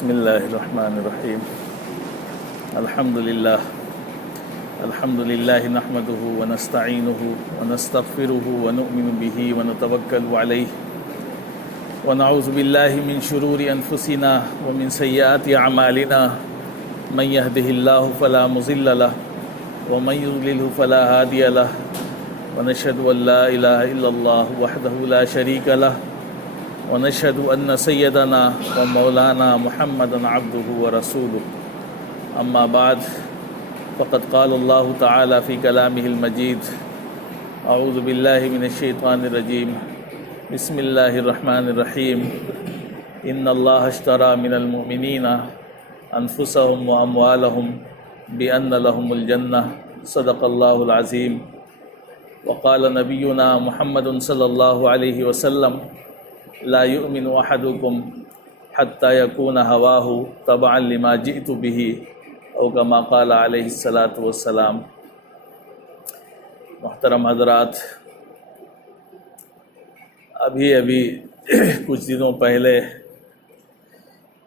بسم الله الرحمن الرحيم. الحمد لله نحمده ونستعينه ونستغفره ونؤمن به ونتوكل عليه ونعوذ بالله من شرور أنفسنا ومن سيئات أعمالنا. من يهده الله فلا مضل له ومن يضلله فلا هادي له ونشهد أن لا إله إلا الله وحده لا شريك له ونشهد أن سيدنا ومولانا محمدا عبده ورسوله. أما بعد فقد قال الله تعالى في كلامه المجيد: أعوذ بالله من الشيطان الرجيم. بسم الله الرحمن الرحيم. إن الله اشترى من المؤمنين أنفسهم وأموالهم بأن لهم الجنة. صدق الله العظيم. وقال نبينا محمد صلى الله عليه وسلم: لا يؤمن أحدكم حتى يكون هواه تبعا لما جئت به، او كما قال علیہ الصلاۃ والسلام. محترم حضرات، ابھی کچھ دنوں پہلے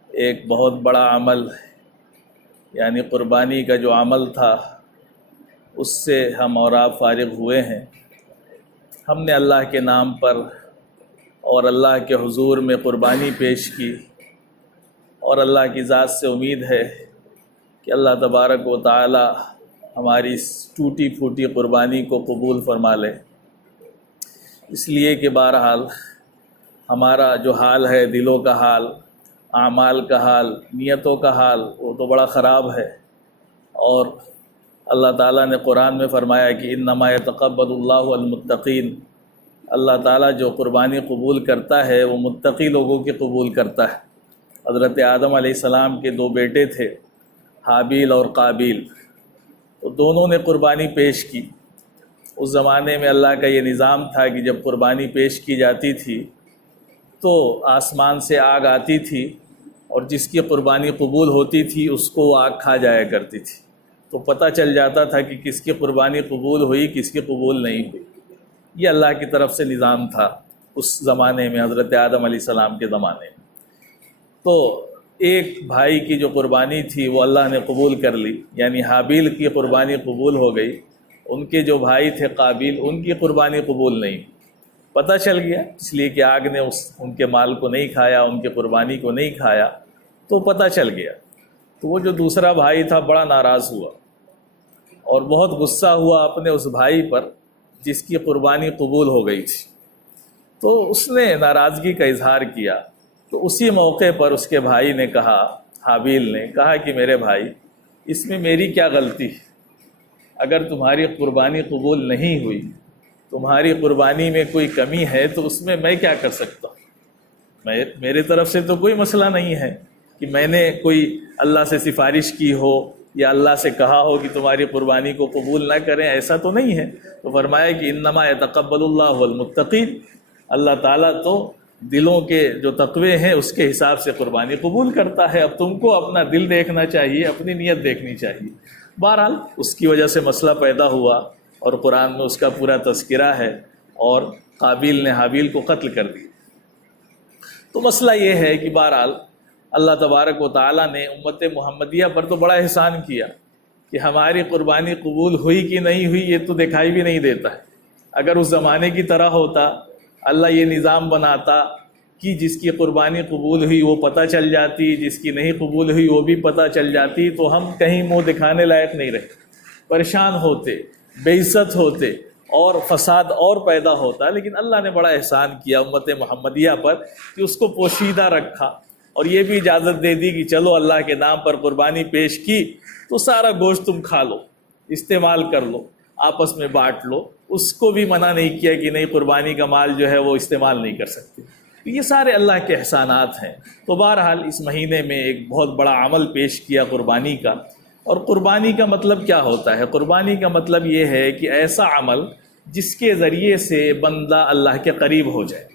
ایک بہت بڑا عمل یعنی قربانی کا جو عمل تھا اس سے ہم اور آپ فارغ ہوئے ہیں. ہم نے اللہ کے نام پر اور اللہ کے حضور میں قربانی پیش کی، اور اللہ کی ذات سے امید ہے کہ اللہ تبارک و تعالی ہماری اس ٹوٹی پھوٹی قربانی کو قبول فرما لے. اس لیے کہ بہرحال ہمارا جو حال ہے، دلوں کا حال، اعمال کا حال، نیتوں کا حال، وہ تو بڑا خراب ہے. اور اللہ تعالیٰ نے قرآن میں فرمایا کہ انما یتقبل اللہ المتقین. اللہ تعالیٰ جو قربانی قبول کرتا ہے وہ متقی لوگوں کی قبول کرتا ہے. حضرت آدم علیہ السلام کے دو بیٹے تھے، حابیل اور قابیل. تو دونوں نے قربانی پیش کی. اس زمانے میں اللہ کا یہ نظام تھا کہ جب قربانی پیش کی جاتی تھی تو آسمان سے آگ آتی تھی، اور جس کی قربانی قبول ہوتی تھی اس کو وہ آگ کھا جایا کرتی تھی. تو پتہ چل جاتا تھا کہ کس کی قربانی قبول ہوئی، کس کی قبول نہیں ہوئی. یہ اللہ کی طرف سے نظام تھا اس زمانے میں، حضرت آدم علیہ السلام کے زمانے میں. تو ایک بھائی کی جو قربانی تھی وہ اللہ نے قبول کر لی، یعنی حابیل کی قربانی قبول ہو گئی. ان کے جو بھائی تھے قابیل، ان کی قربانی قبول نہیں. پتہ چل گیا، اس لیے کہ آگ نے ان کے مال کو نہیں کھایا، ان کے قربانی کو نہیں کھایا، تو پتہ چل گیا. تو وہ جو دوسرا بھائی تھا بڑا ناراض ہوا اور بہت غصہ ہوا اپنے اس بھائی پر جس کی قربانی قبول ہو گئی تھی. تو اس نے ناراضگی کا اظہار کیا. تو اسی موقع پر اس کے بھائی نے کہا، حابیل نے کہا کہ میرے بھائی، اس میں میری کیا غلطی ہے؟ اگر تمہاری قربانی قبول نہیں ہوئی، تمہاری قربانی میں کوئی کمی ہے تو اس میں میں کیا کر سکتا ہوں؟ میرے طرف سے تو کوئی مسئلہ نہیں ہے کہ میں نے کوئی اللہ سے سفارش کی ہو یا اللہ سے کہا ہو کہ تمہاری قربانی کو قبول نہ کریں، ایسا تو نہیں ہے. تو فرمایا کہ انما یتقبل اللہ المتقین. اللہ تعالیٰ تو دلوں کے جو تقوی ہیں اس کے حساب سے قربانی قبول کرتا ہے. اب تم کو اپنا دل دیکھنا چاہیے، اپنی نیت دیکھنی چاہیے. بہرحال اس کی وجہ سے مسئلہ پیدا ہوا، اور قرآن میں اس کا پورا تذکرہ ہے، اور قابیل نے حابیل کو قتل کر دیا. تو مسئلہ یہ ہے کہ بہرحال اللہ تبارک و تعالیٰ نے امت محمدیہ پر تو بڑا احسان کیا کہ ہماری قربانی قبول ہوئی کہ نہیں ہوئی یہ تو دکھائی بھی نہیں دیتا ہے. اگر اس زمانے کی طرح ہوتا، اللہ یہ نظام بناتا کہ جس کی قربانی قبول ہوئی وہ پتہ چل جاتی، جس کی نہیں قبول ہوئی وہ بھی پتہ چل جاتی، تو ہم کہیں منہ دکھانے لائق نہیں رہتے، پریشان ہوتے، بے عزت ہوتے، اور فساد اور پیدا ہوتا. لیکن اللہ نے بڑا احسان کیا امت محمدیہ پر کہ اس کو پوشیدہ رکھا، اور یہ بھی اجازت دے دی کہ چلو اللہ کے نام پر قربانی پیش کی تو سارا گوشت تم کھا لو، استعمال کر لو، آپس میں بانٹ لو. اس کو بھی منع نہیں کیا کہ نہیں، قربانی کا مال جو ہے وہ استعمال نہیں کر سکتے. یہ سارے اللہ کے احسانات ہیں. تو بہرحال اس مہینے میں ایک بہت بڑا عمل پیش کیا قربانی کا. اور قربانی کا مطلب کیا ہوتا ہے؟ قربانی کا مطلب یہ ہے کہ ایسا عمل جس کے ذریعے سے بندہ اللہ کے قریب ہو جائے.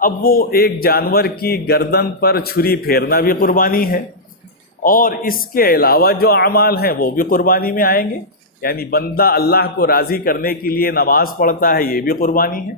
اب وہ ایک جانور کی گردن پر چھری پھیرنا بھی قربانی ہے، اور اس کے علاوہ جو اعمال ہیں وہ بھی قربانی میں آئیں گے. یعنی بندہ اللہ کو راضی کرنے کے لیے نماز پڑھتا ہے، یہ بھی قربانی ہے۔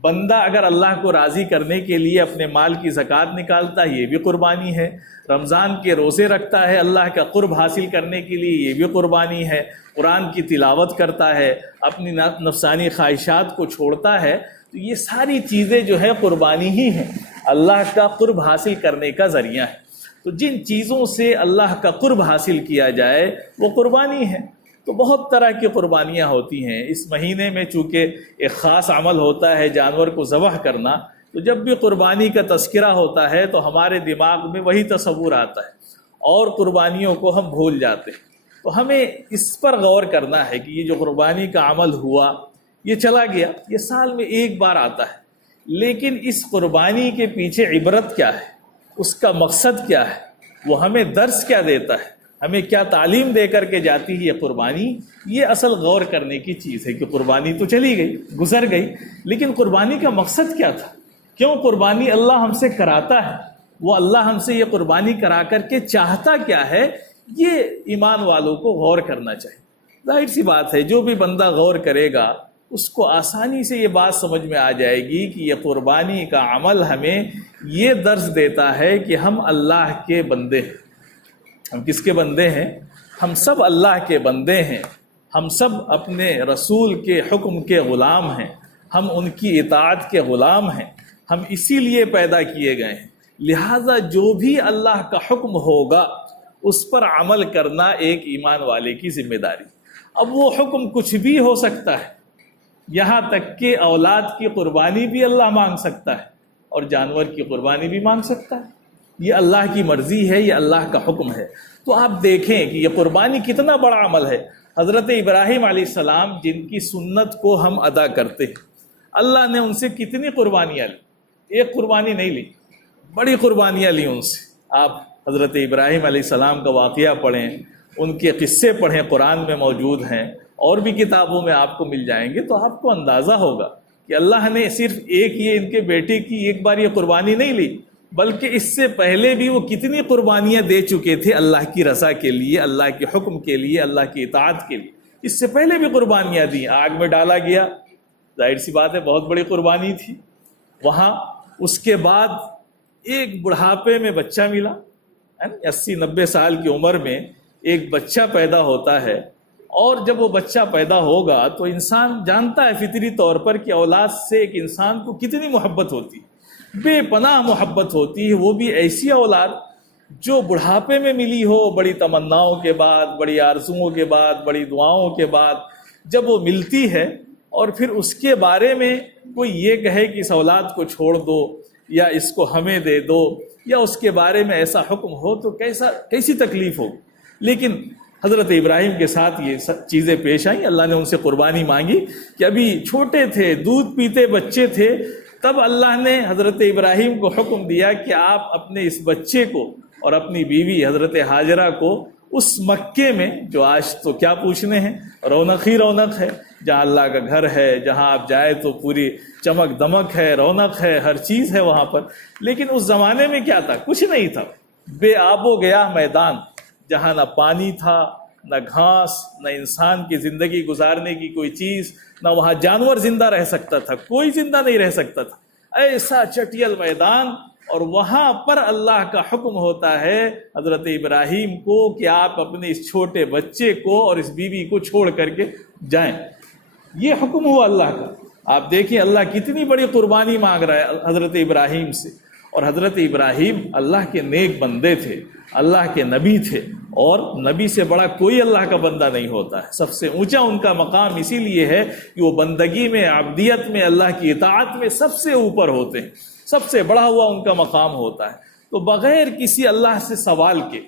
بندہ اگر اللہ کو راضی کرنے کے لیے اپنے مال کی زکوٰۃ نکالتا ہے، یہ بھی قربانی ہے۔ رمضان کے روزے رکھتا ہے اللہ کا قرب حاصل کرنے کے لیے، یہ بھی قربانی ہے۔ قرآن کی تلاوت کرتا ہے، اپنی نفسانی خواہشات کو چھوڑتا ہے، تو یہ ساری چیزیں جو ہے قربانی ہی ہیں، اللہ کا قرب حاصل کرنے کا ذریعہ ہے۔ تو جن چیزوں سے اللہ کا قرب حاصل کیا جائے وہ قربانی ہے۔ تو بہت طرح کی قربانیاں ہوتی ہیں۔ اس مہینے میں چونکہ ایک خاص عمل ہوتا ہے جانور کو ذبح کرنا، تو جب بھی قربانی کا تذکرہ ہوتا ہے تو ہمارے دماغ میں وہی تصور آتا ہے اور قربانیوں کو ہم بھول جاتے ہیں۔ تو ہمیں اس پر غور کرنا ہے کہ یہ جو قربانی کا عمل ہوا یہ چلا گیا، یہ سال میں ایک بار آتا ہے، لیکن اس قربانی کے پیچھے عبرت کیا ہے، اس کا مقصد کیا ہے، وہ ہمیں درس کیا دیتا ہے، ہمیں کیا تعلیم دے کر کے جاتی ہے یہ قربانی، یہ اصل غور کرنے کی چیز ہے کہ قربانی تو چلی گئی، گزر گئی، لیکن قربانی کا مقصد کیا تھا؟ کیوں قربانی اللہ ہم سے کراتا ہے؟ وہ اللہ ہم سے یہ قربانی کرا کر کے چاہتا کیا ہے؟ یہ ایمان والوں کو غور کرنا چاہیے۔ ظاہر سی بات ہے جو بھی بندہ غور کرے گا اس کو آسانی سے یہ بات سمجھ میں آ جائے گی کہ یہ قربانی کا عمل ہمیں یہ درس دیتا ہے کہ ہم اللہ کے بندے ہیں۔ ہم کس کے بندے ہیں؟ ہم سب اللہ کے بندے ہیں، ہم سب اپنے رسول کے حکم کے غلام ہیں، ہم ان کی اطاعت کے غلام ہیں، ہم اسی لیے پیدا کیے گئے ہیں، لہٰذا جو بھی اللہ کا حکم ہوگا اس پر عمل کرنا ایک ایمان والے کی ذمہ داری۔ اب وہ حکم کچھ بھی ہو سکتا ہے، یہاں تک کہ اولاد کی قربانی بھی اللہ مانگ سکتا ہے اور جانور کی قربانی بھی مانگ سکتا ہے، یہ اللہ کی مرضی ہے، یہ اللہ کا حکم ہے۔ تو آپ دیکھیں کہ یہ قربانی کتنا بڑا عمل ہے۔ حضرت ابراہیم علیہ السلام جن کی سنت کو ہم ادا کرتے ہیں، اللہ نے ان سے کتنی قربانیاں لی، ایک قربانی نہیں لی، بڑی قربانیاں لی ان سے۔ آپ حضرت ابراہیم علیہ السلام کا واقعہ پڑھیں، ان کے قصے پڑھیں، قرآن میں موجود ہیں اور بھی کتابوں میں آپ کو مل جائیں گے، تو آپ کو اندازہ ہوگا کہ اللہ نے صرف ایک یہ ان کے بیٹے کی ایک بار یہ قربانی نہیں لی، بلکہ اس سے پہلے بھی وہ کتنی قربانیاں دے چکے تھے اللہ کی رضا کے لیے، اللہ کے حکم کے لیے، اللہ کی اطاعت کے لیے۔ اس سے پہلے بھی قربانیاں دی، آگ میں ڈالا گیا، ظاہر سی بات ہے بہت بڑی قربانی تھی وہاں۔ اس کے بعد ایک بڑھاپے میں بچہ ملا، 80-90 سال کی عمر میں ایک بچہ پیدا ہوتا ہے، اور جب وہ بچہ پیدا ہوگا تو انسان جانتا ہے فطری طور پر کہ اولاد سے ایک انسان کو کتنی محبت ہوتی ہے، بے پناہ محبت ہوتی ہے، وہ بھی ایسی اولاد جو بڑھاپے میں ملی ہو، بڑی تمناؤں کے بعد، بڑی آرزوؤں کے بعد، بڑی دعاؤں کے بعد جب وہ ملتی ہے، اور پھر اس کے بارے میں کوئی یہ کہے کہ اس اولاد کو چھوڑ دو یا اس کو ہمیں دے دو، یا اس کے بارے میں ایسا حکم ہو تو کیسی تکلیف ہوگی۔ لیکن حضرت ابراہیم کے ساتھ یہ چیزیں پیش آئیں، اللہ نے ان سے قربانی مانگی کہ ابھی چھوٹے تھے، دودھ پیتے بچے تھے، تب اللہ نے حضرت ابراہیم کو حکم دیا کہ آپ اپنے اس بچے کو اور اپنی بیوی حضرت ہاجرہ کو اس مکے میں، جو آج تو کیا پوچھنے ہیں، رونق ہی رونق ہے، جہاں اللہ کا گھر ہے، جہاں آپ جائے تو پوری چمک دمک ہے، رونق ہے، ہر چیز ہے وہاں پر، لیکن اس زمانے میں کیا تھا؟ کچھ نہیں تھا، بے آب و گیا میدان، جہاں نہ پانی تھا، نہ گھاس، نہ انسان کی زندگی گزارنے کی کوئی چیز، نہ وہاں جانور زندہ رہ سکتا تھا، کوئی زندہ نہیں رہ سکتا تھا، ایسا چٹیل میدان، اور وہاں پر اللہ کا حکم ہوتا ہے حضرت ابراہیم کو کہ آپ اپنے اس چھوٹے بچے کو اور اس بیوی کو چھوڑ کر کے جائیں۔ یہ حکم ہوا اللہ کا۔ آپ دیکھیں اللہ کتنی بڑی قربانی مانگ رہا ہے حضرت ابراہیم سے، اور حضرت ابراہیم اللہ کے نیک بندے تھے، اللہ کے نبی تھے، اور نبی سے بڑا کوئی اللہ کا بندہ نہیں ہوتا ہے۔ سب سے اونچا ان کا مقام اسی لیے ہے کہ وہ بندگی میں، عبدیت میں، اللہ کی اطاعت میں سب سے اوپر ہوتے ہیں، سب سے بڑا ہوا ان کا مقام ہوتا ہے۔ تو بغیر کسی اللہ سے سوال کے،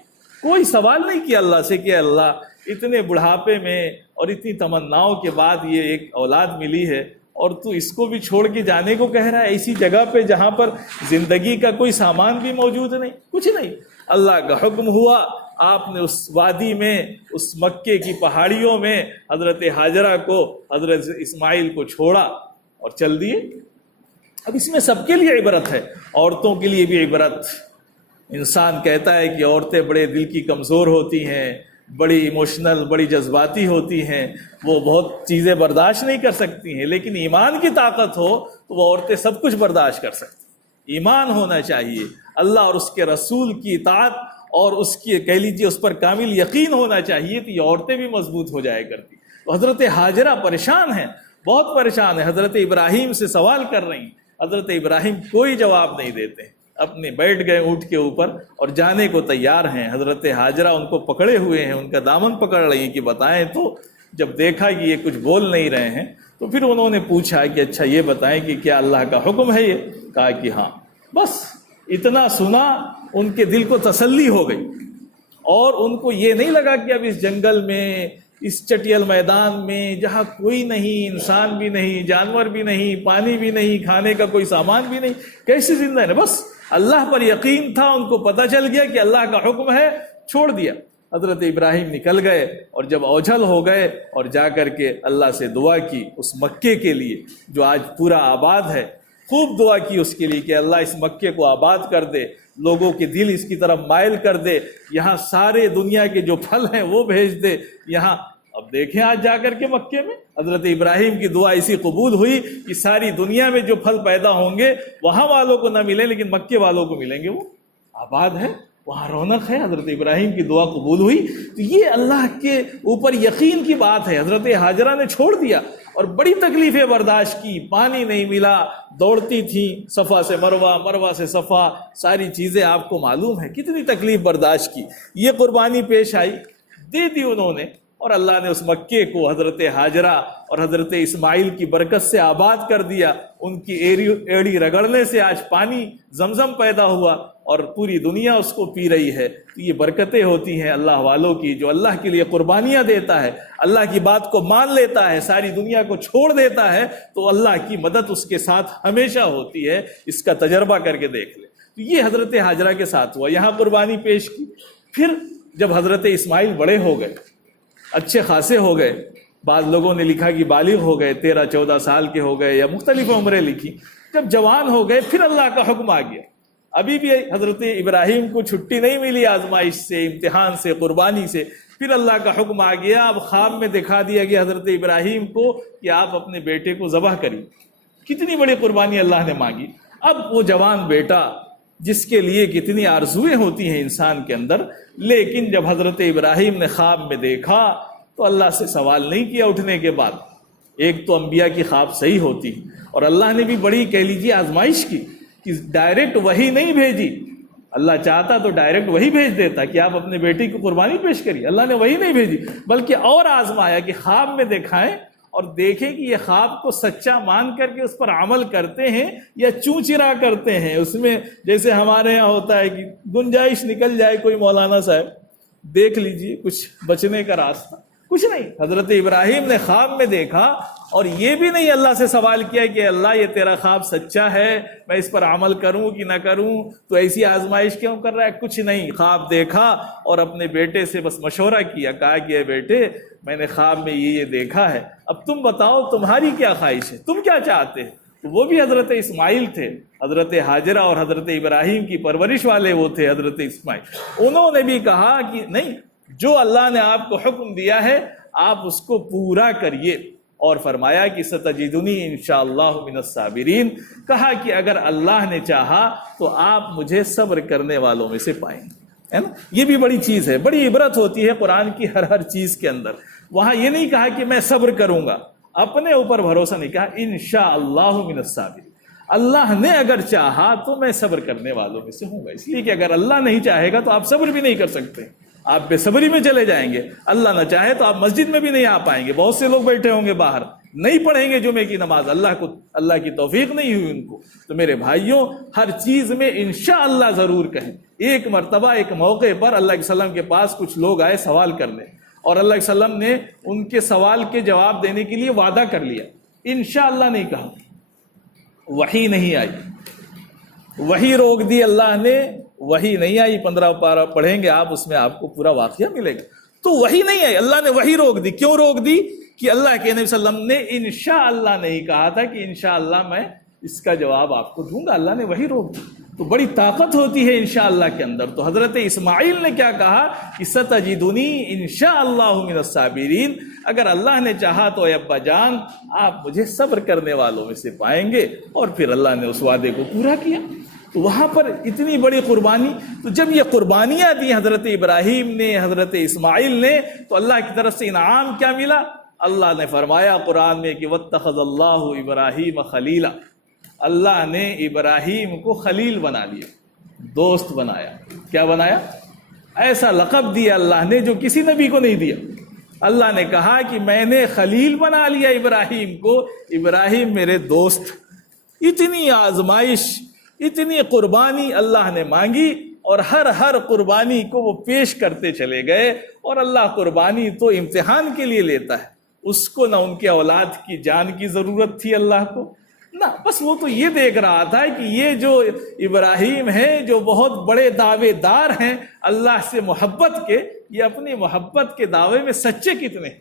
کوئی سوال نہیں کیا اللہ سے کہ اللہ اتنے بڑھاپے میں اور اتنی تمناؤں کے بعد یہ ایک اولاد ملی ہے اور تو اس کو بھی چھوڑ کے جانے کو کہہ رہا ہے ایسی جگہ پہ جہاں پر زندگی کا کوئی سامان بھی موجود نہیں، کچھ نہیں۔ اللہ کا حکم ہوا، آپ نے اس وادی میں، اس مکے کی پہاڑیوں میں حضرت ہاجرہ کو، حضرت اسماعیل کو چھوڑا اور چل دیے۔ اب اس میں سب کے لیے عبرت ہے، عورتوں کے لیے بھی عبرت۔ انسان کہتا ہے کہ عورتیں بڑے دل کی کمزور ہوتی ہیں، بڑی ایموشنل، بڑی جذباتی ہوتی ہیں، وہ بہت چیزیں برداشت نہیں کر سکتی ہیں، لیکن ایمان کی طاقت ہو تو وہ عورتیں سب کچھ برداشت کر سکتی ہیں۔ ایمان ہونا چاہیے، اللہ اور اس کے رسول کی اطاعت اور اس کی کہہ لیجیے اس پر کامل یقین ہونا چاہیے، تو یہ عورتیں بھی مضبوط ہو جائے کرتی۔ تو حضرت ہاجرہ پریشان ہیں، بہت پریشان ہیں، حضرت ابراہیم سے سوال کر رہی ہیں۔ حضرت ابراہیم کوئی جواب نہیں دیتے، اپنے بیٹھ گئے اونٹ کے اوپر اور جانے کو تیار ہیں۔ حضرت ہاجرہ ان کو پکڑے ہوئے ہیں، ان کا دامن پکڑ رہی ہیں کہ بتائیں۔ تو جب دیکھا کہ یہ کچھ بول نہیں رہے ہیں تو پھر انہوں نے پوچھا کہ اچھا یہ بتائیں کہ کیا اللہ کا حکم ہے یہ؟ کہا کہ ہاں۔ بس اتنا سنا، ان کے دل کو تسلی ہو گئی، اور ان کو یہ نہیں لگا کہ اب اس جنگل میں، اس چٹیل میدان میں جہاں کوئی نہیں، انسان بھی نہیں، جانور بھی نہیں، پانی بھی نہیں، کھانے کا کوئی سامان بھی نہیں، کیسے زندہ ہے؟ بس اللہ پر یقین تھا، ان کو پتہ چل گیا کہ اللہ کا حکم ہے، چھوڑ دیا۔ حضرت ابراہیم نکل گئے، اور جب اوجھل ہو گئے اور جا کر کے اللہ سے دعا کی اس مکے کے لیے جو آج پورا آباد ہے، خوب دعا کی اس کے لیے کہ اللہ اس مکے کو آباد کر دے، لوگوں کے دل اس کی طرف مائل کر دے، یہاں سارے دنیا کے جو پھل ہیں وہ بھیج دے یہاں۔ اب دیکھیں آج جا کر کے مکے میں حضرت ابراہیم کی دعا ایسی قبول ہوئی کہ ساری دنیا میں جو پھل پیدا ہوں گے وہاں والوں کو نہ ملے، لیکن مکے والوں کو ملیں گے، وہ آباد ہے، وہاں رونق ہے۔ حضرت ابراہیم کی دعا قبول ہوئی۔ تو یہ اللہ کے اوپر یقین کی بات ہے۔ حضرت ہاجرہ نے چھوڑ دیا اور بڑی تکلیفیں برداشت کی، پانی نہیں ملا، دوڑتی تھیں صفا سے مروہ، مروہ سے صفا، ساری چیزیں آپ کو معلوم ہے، کتنی تکلیف برداشت کی۔ یہ قربانی پیش آئی، دے دی انہوں نے، اور اللہ نے اس مکے کو حضرت ہاجرہ اور حضرت اسماعیل کی برکت سے آباد کر دیا۔ ان کی ایڑی رگڑنے سے آج پانی زمزم پیدا ہوا اور پوری دنیا اس کو پی رہی ہے۔ تو یہ برکتیں ہوتی ہیں اللہ والوں کی، جو اللہ کے لیے قربانیاں دیتا ہے، اللہ کی بات کو مان لیتا ہے، ساری دنیا کو چھوڑ دیتا ہے، تو اللہ کی مدد اس کے ساتھ ہمیشہ ہوتی ہے۔ اس کا تجربہ کر کے دیکھ لیں۔ تو یہ حضرت ہاجرہ کے ساتھ ہوا، یہاں قربانی پیش کی۔ پھر جب حضرت اسماعیل بڑے ہو گئے، اچھے خاصے ہو گئے، بعض لوگوں نے لکھا کہ بالغ ہو گئے، 13-14 سال کے ہو گئے، یا مختلف عمریں لکھی۔ جب جوان ہو گئے پھر اللہ کا حکم آ گیا۔ ابھی بھی حضرت ابراہیم کو چھٹی نہیں ملی آزمائش سے، امتحان سے، قربانی سے۔ پھر اللہ کا حکم آ گیا، اب خواب میں دکھا دیا گیا حضرت ابراہیم کو کہ آپ اپنے بیٹے کو ذبح کریے۔ کتنی بڑی قربانی اللہ نے مانگی۔ اب وہ جوان بیٹا جس کے لیے کتنی آرزویں ہوتی ہیں انسان کے اندر، لیکن جب حضرت ابراہیم نے خواب میں دیکھا تو اللہ سے سوال نہیں کیا اٹھنے کے بعد۔ ایک تو انبیاء کی خواب صحیح ہوتی، اور اللہ نے بھی بڑی کہہ لیجیے آزمائش کی کہ ڈائریکٹ وحی نہیں بھیجی۔ اللہ چاہتا تو ڈائریکٹ وہی بھیج دیتا کہ آپ اپنے بیٹے کی قربانی پیش کریے، اللہ نے وہی نہیں بھیجی، بلکہ اور آزمایا کہ خواب میں دکھائیں اور دیکھیں کہ یہ خواب کو سچا مان کر کے اس پر عمل کرتے ہیں یا چونچرا کرتے ہیں۔ اس میں جیسے ہمارے ہاں ہوتا ہے کہ گنجائش نکل جائے، کوئی مولانا صاحب دیکھ لیجئے کچھ بچنے کا راستہ، کچھ نہیں۔ حضرت ابراہیم نے خواب میں دیکھا اور یہ بھی نہیں اللہ سے سوال کیا کہ اللہ یہ تیرا خواب سچا ہے، میں اس پر عمل کروں کہ نہ کروں، تو ایسی آزمائش کیوں کر رہا ہے؟ کچھ نہیں، خواب دیکھا اور اپنے بیٹے سے بس مشورہ کیا، کہا کہ اے بیٹے میں نے خواب میں یہ دیکھا ہے، اب تم بتاؤ تمہاری کیا خواہش ہے، تم کیا چاہتے ہیں؟ تو وہ بھی حضرت اسماعیل تھے، حضرت ہاجرہ اور حضرت ابراہیم کی پرورش والے وہ تھے حضرت اسماعیل۔ انہوں نے بھی کہا کہ نہیں، جو اللہ نے آپ کو حکم دیا ہے آپ اس کو پورا کریے، اور فرمایا کہ ستجدنی انشاءاللہ من الصابرین، کہا کہ اگر اللہ نے چاہا تو آپ مجھے صبر کرنے والوں میں سے پائیں گے، ہے نا۔ یہ بھی بڑی چیز ہے، بڑی عبرت ہوتی ہے قرآن کی ہر چیز کے اندر۔ وہاں یہ نہیں کہا کہ میں صبر کروں گا، اپنے اوپر بھروسہ نہیں، کہا انشاءاللہ من الصابرین، اللہ نے اگر چاہا تو میں صبر کرنے والوں میں سے ہوں گا۔ اس لیے کہ اگر اللہ نہیں چاہے گا تو آپ صبر بھی نہیں کر سکتے، آپ بے صبری میں چلے جائیں گے۔ اللہ نہ چاہے تو آپ مسجد میں بھی نہیں آ پائیں گے، بہت سے لوگ بیٹھے ہوں گے باہر، نہیں پڑھیں گے جمعے کی نماز، اللہ کی توفیق نہیں ہوئی ان کو۔ تو میرے بھائیوں، ہر چیز میں انشاءاللہ ضرور کہیں۔ ایک مرتبہ ایک موقع پر اللہ کے وسلم کے پاس کچھ لوگ آئے سوال کرنے، اور اللہ کے وسلم نے ان کے سوال کے جواب دینے کے لیے وعدہ کر لیا، انشاءاللہ نہیں کہا، وحی نہیں آئی، وحی روک دی اللہ نے، وحی نہیں آئی۔ 15 پارہ پڑھیں گے آپ، اس میں آپ کو پورا واقعہ ملے گا۔ تو وحی نہیں آئی، اللہ نے وحی روک دی۔ کیوں روک دی؟ کہ اللہ کے نبی صلی اللہ علیہ وسلم نے انشاءاللہ نہیں کہا تھا کہ انشاءاللہ میں اس کا جواب آپ کو دوں گا، اللہ نے وحی روک دی۔ تو بڑی طاقت ہوتی ہے انشاءاللہ کے اندر. تو حضرت اسماعیل نے کیا کہا کہ ستجدنی انشاءاللہ من الصابرین، اگر اللہ نے چاہا تو اے ابا جان آپ مجھے صبر کرنے والوں میں سے پائیں گے. اور پھر اللہ نے اس وعدے کو پورا کیا. تو وہاں پر اتنی بڑی قربانی. تو جب یہ قربانیاں دی حضرت ابراہیم نے، حضرت اسماعیل نے، تو اللہ کی طرف سے انعام کیا ملا؟ اللہ نے فرمایا قرآن میں کہ وَاتَّخَذَ اللَّهُ إِبْرَاهِيمَ خَلِيلًا، اللہ نے ابراہیم کو خلیل بنا لیا، دوست بنایا. کیا بنایا؟ ایسا لقب دیا اللہ نے جو کسی نبی کو نہیں دیا. اللہ نے کہا کہ میں نے خلیل بنا لیا ابراہیم کو، ابراہیم میرے دوست. اتنی آزمائش، اتنی قربانی اللہ نے مانگی، اور ہر قربانی کو وہ پیش کرتے چلے گئے. اور اللہ قربانی تو امتحان کے لیے لیتا ہے. اس کو نہ ان کے اولاد کی جان کی ضرورت تھی اللہ کو، نہ بس وہ تو یہ دیکھ رہا تھا کہ یہ جو ابراہیم ہیں جو بہت بڑے دعوے دار ہیں اللہ سے محبت کے، یہ اپنی محبت کے دعوے میں سچے کتنے ہیں.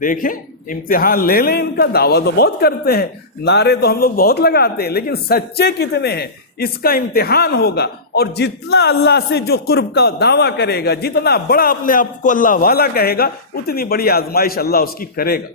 دیکھیں امتحان لے لیں ان کا. دعویٰ تو بہت کرتے ہیں، نعرے تو ہم لوگ بہت لگاتے ہیں، لیکن سچے کتنے ہیں اس کا امتحان ہوگا. اور جتنا اللہ سے جو قرب کا دعویٰ کرے گا، جتنا بڑا اپنے آپ کو اللہ والا کہے گا، اتنی بڑی آزمائش اللہ اس کی کرے گا.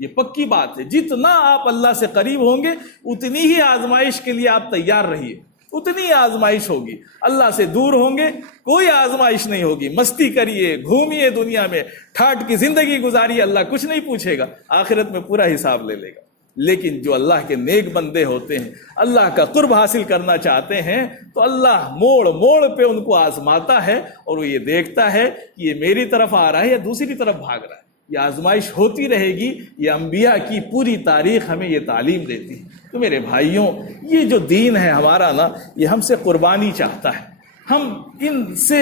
یہ پکی بات ہے. جتنا آپ اللہ سے قریب ہوں گے اتنی ہی آزمائش کے لیے آپ تیار رہیے، اتنی آزمائش ہوگی. اللہ سے دور ہوں گے کوئی آزمائش نہیں ہوگی. مستی کریے، گھومیے دنیا میں، ٹھاٹ کی زندگی گزاریے، اللہ کچھ نہیں پوچھے گا، آخرت میں پورا حساب لے لے گا. لیکن جو اللہ کے نیک بندے ہوتے ہیں، اللہ کا قرب حاصل کرنا چاہتے ہیں، تو اللہ موڑ موڑ پہ ان کو آزماتا ہے، اور وہ یہ دیکھتا ہے کہ یہ میری طرف آ رہا ہے یا دوسری طرف بھاگ رہا ہے. یہ آزمائش ہوتی رہے گی. یہ انبیاء کی پوری تاریخ ہمیں یہ تعلیم دیتی ہے. تو میرے بھائیوں، یہ جو دین ہے ہمارا نا، یہ ہم سے قربانی چاہتا ہے. ہم ان سے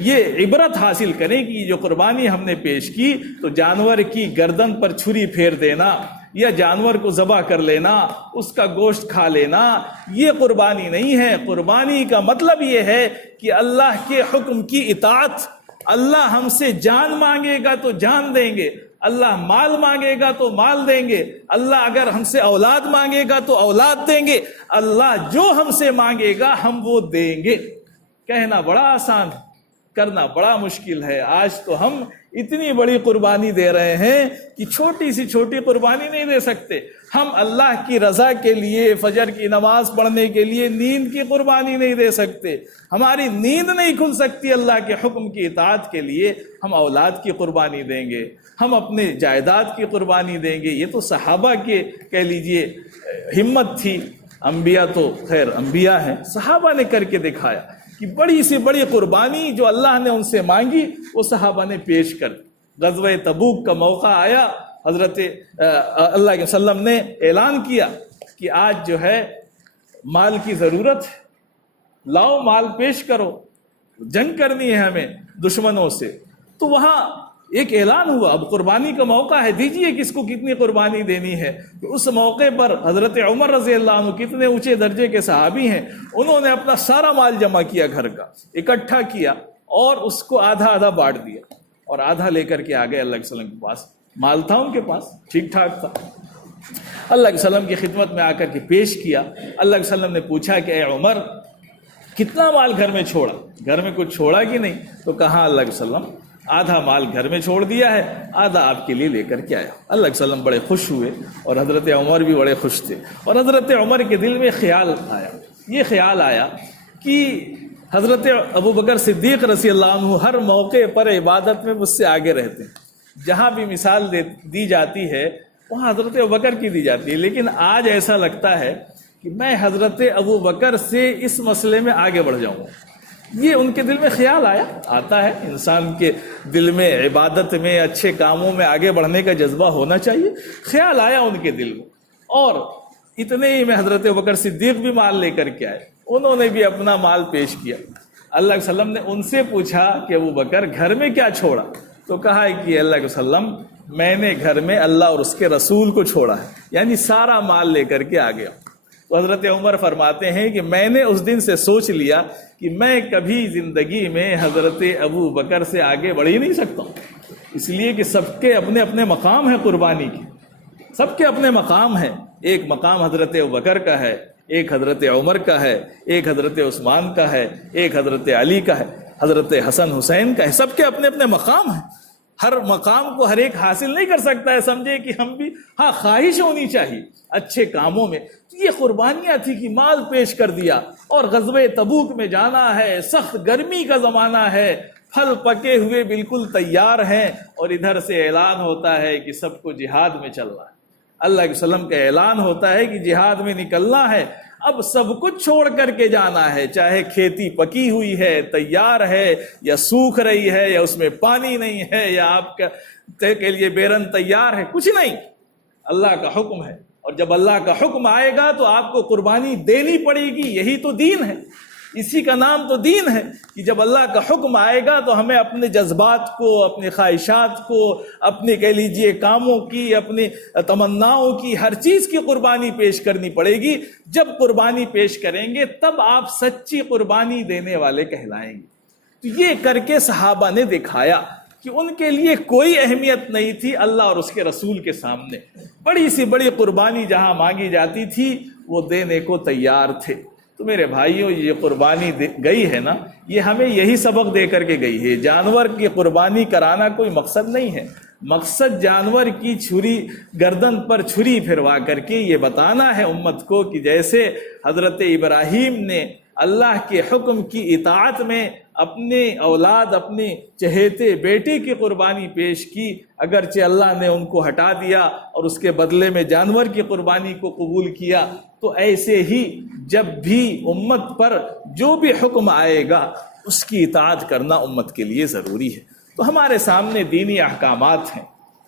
یہ عبرت حاصل کریں کہ جو قربانی ہم نے پیش کی، تو جانور کی گردن پر چھری پھیر دینا یا جانور کو ذبح کر لینا، اس کا گوشت کھا لینا، یہ قربانی نہیں ہے. قربانی کا مطلب یہ ہے کہ اللہ کے حکم کی اطاعت. اللہ ہم سے جان مانگے گا تو جان دیں گے، اللہ مال مانگے گا تو مال دیں گے، اللہ اگر ہم سے اولاد مانگے گا تو اولاد دیں گے. اللہ جو ہم سے مانگے گا ہم وہ دیں گے. کہنا بڑا آسان ہے، کرنا بڑا مشکل ہے. آج تو ہم اتنی بڑی قربانی دے رہے ہیں کہ چھوٹی سی چھوٹی قربانی نہیں دے سکتے. ہم اللہ کی رضا کے لیے، فجر کی نماز پڑھنے کے لیے نیند کی قربانی نہیں دے سکتے. ہماری نیند نہیں کھل سکتی اللہ کے حکم کی اطاعت کے لیے. ہم اولاد کی قربانی دیں گے، ہم اپنے جائیداد کی قربانی دیں گے. یہ تو صحابہ کے کہہ لیجئے ہمت تھی. انبیاء تو خیر انبیاء ہیں، صحابہ نے کر کے دکھایا کہ بڑی سے بڑی قربانی جو اللہ نے ان سے مانگی وہ صحابہ نے پیش کر. غزوہ تبوک کا موقع آیا، حضرت اللہ کے وسلم نے اعلان کیا کہ آج جو ہے مال کی ضرورت ہے، لاؤ مال پیش کرو، جنگ کرنی ہے ہمیں دشمنوں سے. تو وہاں ایک اعلان ہوا، اب قربانی کا موقع ہے، دیجئے کس کو کتنی قربانی دینی ہے. تو اس موقع پر حضرت عمر رضی اللہ عنہ کتنے اونچے درجے کے صحابی ہیں، انہوں نے اپنا سارا مال جمع کیا، گھر کا اکٹھا کیا، اور اس کو آدھا آدھا بانٹ دیا، اور آدھا لے کر کے آ گئے اللہ کے وسلم کے پاس. مال تھا ان کے پاس، ٹھیک ٹھاک تھا. اللہ کے وسلم کی خدمت میں آ کر کے پیش کیا. اللہ کے وسلم نے پوچھا کہ اے عمر کتنا مال گھر میں چھوڑا، گھر میں کچھ چھوڑا کہ نہیں؟ تو کہا اللہ کے وسلم آدھا مال گھر میں چھوڑ دیا ہے، آدھا آپ کے لیے لے کر کے آیا. اللہ کے وسلم بڑے خوش ہوئے، اور حضرت عمر بھی بڑے خوش تھے. اور حضرت عمر کے دل میں خیال آیا، یہ خیال آیا کہ حضرت ابو بکر صدیق رضی اللہ عنہ ہر موقع پر عبادت میں مجھ سے آگے رہتے ہیں. جہاں بھی مثال دی جاتی ہے وہاں حضرت ابو بکر کی دی جاتی ہے، لیکن آج ایسا لگتا ہے کہ میں حضرت ابو بکر سے اس مسئلے میں آگے بڑھ جاؤں. یہ ان کے دل میں خیال آتا ہے. انسان کے دل میں عبادت میں، اچھے کاموں میں آگے بڑھنے کا جذبہ ہونا چاہیے. خیال آیا ان کے دل میں، اور اتنے ہی میں حضرت ابوبکر صدیق بھی مال لے کر کے آئے، انہوں نے بھی اپنا مال پیش کیا. اللہ کے وسلم نے ان سے پوچھا کہ ابو بکر گھر میں کیا چھوڑا؟ تو کہا کہ اللہ کے وسلم میں نے گھر میں اللہ اور اس کے رسول کو چھوڑا ہے، یعنی سارا مال لے کر کے آ گیا. تو حضرت عمر فرماتے ہیں کہ میں نے اس دن سے سوچ لیا کہ میں کبھی زندگی میں حضرت ابو بکر سے آگے بڑھ ہی نہیں سکتا ہوں، اس لیے کہ سب کے اپنے اپنے مقام ہیں قربانی کے، سب کے اپنے مقام ہیں. ایک مقام حضرت ابو بکر کا ہے، ایک حضرت عمر کا ہے، ایک حضرت عثمان کا ہے، ایک حضرت علی کا ہے، حضرت حسن حسین کا ہے، سب کے اپنے اپنے مقام ہیں۔ ہر مقام کو ہر ایک حاصل نہیں کر سکتا ہے، سمجھے کہ ہم بھی ہاں خواہش ہونی چاہیے اچھے کاموں میں۔ یہ قربانیاں تھی کہ مال پیش کر دیا، اور غزوہ تبوک میں جانا ہے، سخت گرمی کا زمانہ ہے، پھل پکے ہوئے بالکل تیار ہیں، اور ادھر سے اعلان ہوتا ہے کہ سب کو جہاد میں چلنا ہے۔ اللہ کے وسلم کا اعلان ہوتا ہے کہ جہاد میں نکلنا ہے، اب سب کچھ چھوڑ کر کے جانا ہے، چاہے کھیتی پکی ہوئی ہے، تیار ہے، یا سوکھ رہی ہے، یا اس میں پانی نہیں ہے، یا آپ کے لیے بیرن تیار ہے، کچھ نہیں، اللہ کا حکم ہے۔ اور جب اللہ کا حکم آئے گا تو آپ کو قربانی دینی پڑے گی، یہی تو دین ہے، اسی کا نام تو دین ہے کہ جب اللہ کا حکم آئے گا تو ہمیں اپنے جذبات کو، اپنی خواہشات کو، اپنے کہہ لیجئے کاموں کی، اپنی تمناؤں کی، ہر چیز کی قربانی پیش کرنی پڑے گی۔ جب قربانی پیش کریں گے تب آپ سچی قربانی دینے والے کہلائیں گے۔ تو یہ کر کے صحابہ نے دکھایا کہ ان کے لیے کوئی اہمیت نہیں تھی اللہ اور اس کے رسول کے سامنے، بڑی سی بڑی قربانی جہاں مانگی جاتی تھی وہ دینے کو تیار تھے۔ تو میرے بھائیوں، یہ قربانی گئی ہے نا، یہ ہمیں یہی سبق دے کر کے گئی ہے۔ جانور کی قربانی کرانا کوئی مقصد نہیں ہے، مقصد جانور کی چھری گردن پر چھری پھروا کر کے یہ بتانا ہے امت کو کہ جیسے حضرت ابراہیم نے اللہ کے حکم کی اطاعت میں اپنے اولاد، اپنے چہیتے بیٹے کی قربانی پیش کی، اگرچہ اللہ نے ان کو ہٹا دیا اور اس کے بدلے میں جانور کی قربانی کو قبول کیا، تو ایسے ہی جب بھی امت پر جو بھی حکم آئے گا اس کی اطاعت کرنا امت کے لیے ضروری ہے۔ تو ہمارے سامنے دینی احکامات ہیں،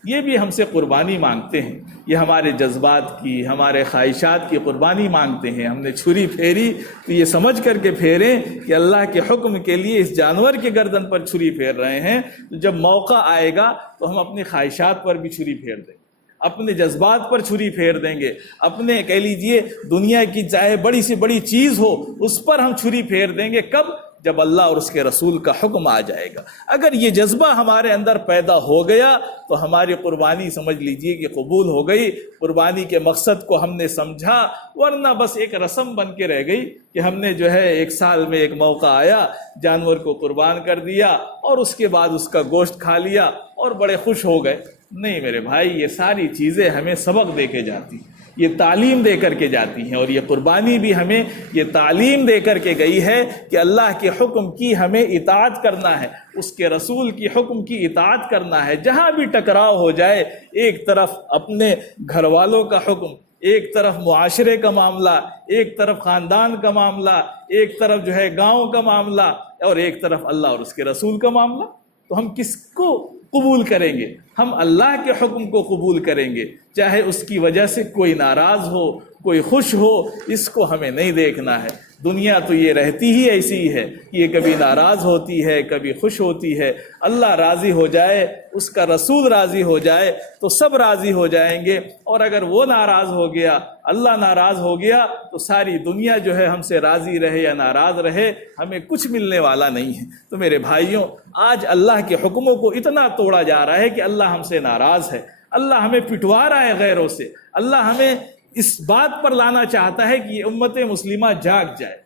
یہ بھی ہم سے قربانی مانگتے ہیں، یہ ہمارے جذبات کی، ہمارے خواہشات کی قربانی مانگتے ہیں۔ ہم نے چھری پھیری تو یہ سمجھ کر کے پھیریں کہ اللہ کے حکم کے لیے اس جانور کے گردن پر چھری پھیر رہے ہیں، تو جب موقع آئے گا تو ہم اپنی خواہشات پر بھی چھری پھیر دیں گے، اپنے جذبات پر چھری پھیر دیں گے، اپنے کہہ لیجئے دنیا کی چاہے بڑی سے بڑی چیز ہو اس پر ہم چھری پھیر دیں گے۔ کب؟ جب اللہ اور اس کے رسول کا حکم آ جائے گا۔ اگر یہ جذبہ ہمارے اندر پیدا ہو گیا تو ہماری قربانی سمجھ لیجئے کہ قبول ہو گئی، قربانی کے مقصد کو ہم نے سمجھا، ورنہ بس ایک رسم بن کے رہ گئی کہ ہم نے جو ہے ایک سال میں ایک موقع آیا، جانور کو قربان کر دیا اور اس کے بعد اس کا گوشت کھا لیا اور بڑے خوش ہو گئے۔ نہیں میرے بھائی، یہ ساری چیزیں ہمیں سبق دے کے جاتی ہیں، یہ تعلیم دے کر کے جاتی ہیں، اور یہ قربانی بھی ہمیں یہ تعلیم دے کر کے گئی ہے کہ اللہ کے حکم کی ہمیں اطاعت کرنا ہے، اس کے رسول کی حکم کی اطاعت کرنا ہے۔ جہاں بھی ٹکراؤ ہو جائے، ایک طرف اپنے گھر والوں کا حکم، ایک طرف معاشرے کا معاملہ، ایک طرف خاندان کا معاملہ، ایک طرف جو ہے گاؤں کا معاملہ، اور ایک طرف اللہ اور اس کے رسول کا معاملہ، تو ہم کس کو قبول کریں گے؟ ہم اللہ کے حکم کو قبول کریں گے، چاہے اس کی وجہ سے کوئی ناراض ہو، کوئی خوش ہو، اس کو ہمیں نہیں دیکھنا ہے۔ دنیا تو یہ رہتی ہی ایسی ہی ہے، یہ کبھی ناراض ہوتی ہے، کبھی خوش ہوتی ہے۔ اللہ راضی ہو جائے، اس کا رسول راضی ہو جائے تو سب راضی ہو جائیں گے، اور اگر وہ ناراض ہو گیا، اللہ ناراض ہو گیا، تو ساری دنیا جو ہے ہم سے راضی رہے یا ناراض رہے، ہمیں کچھ ملنے والا نہیں ہے۔ تو میرے بھائیوں، آج اللہ کے حکموں کو اتنا توڑا جا رہا ہے کہ اللہ ہم سے ناراض ہے، اللہ ہمیں پٹوا رہا ہے غیروں سے، اللہ ہمیں اس بات پر لانا چاہتا ہے کہ یہ امت مسلمہ جاگ جائے،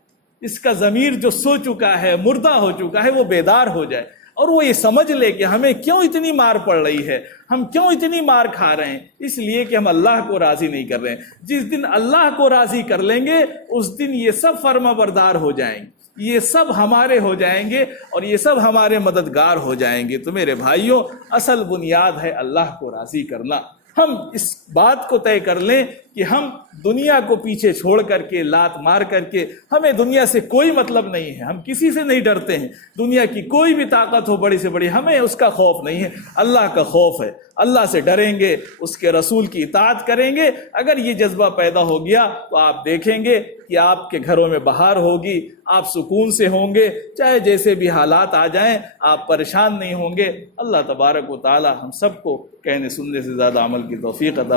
اس کا ضمیر جو سو چکا ہے، مردہ ہو چکا ہے، وہ بیدار ہو جائے، اور وہ یہ سمجھ لے کہ ہمیں کیوں اتنی مار پڑ رہی ہے، ہم کیوں اتنی مار کھا رہے ہیں، اس لیے کہ ہم اللہ کو راضی نہیں کر رہے ہیں۔ جس دن اللہ کو راضی کر لیں گے اس دن یہ سب فرما بردار ہو جائیں گے، یہ سب ہمارے ہو جائیں گے، اور یہ سب ہمارے مددگار ہو جائیں گے۔ تو میرے بھائیوں، اصل بنیاد ہے اللہ کو راضی کرنا۔ ہم اس بات کو طے کر لیں کہ ہم دنیا کو پیچھے چھوڑ کر کے، لات مار کر کے، ہمیں دنیا سے کوئی مطلب نہیں ہے، ہم کسی سے نہیں ڈرتے ہیں، دنیا کی کوئی بھی طاقت ہو بڑی سے بڑی، ہمیں اس کا خوف نہیں ہے، اللہ کا خوف ہے، اللہ سے ڈریں گے، اس کے رسول کی اطاعت کریں گے۔ اگر یہ جذبہ پیدا ہو گیا تو آپ دیکھیں گے کہ آپ کے گھروں میں بہار ہوگی، آپ سکون سے ہوں گے، چاہے جیسے بھی حالات آ جائیں آپ پریشان نہیں ہوں گے۔ اللہ تبارک و تعالی ہم سب کو کہنے سننے سے زیادہ عمل کی توفیق عطا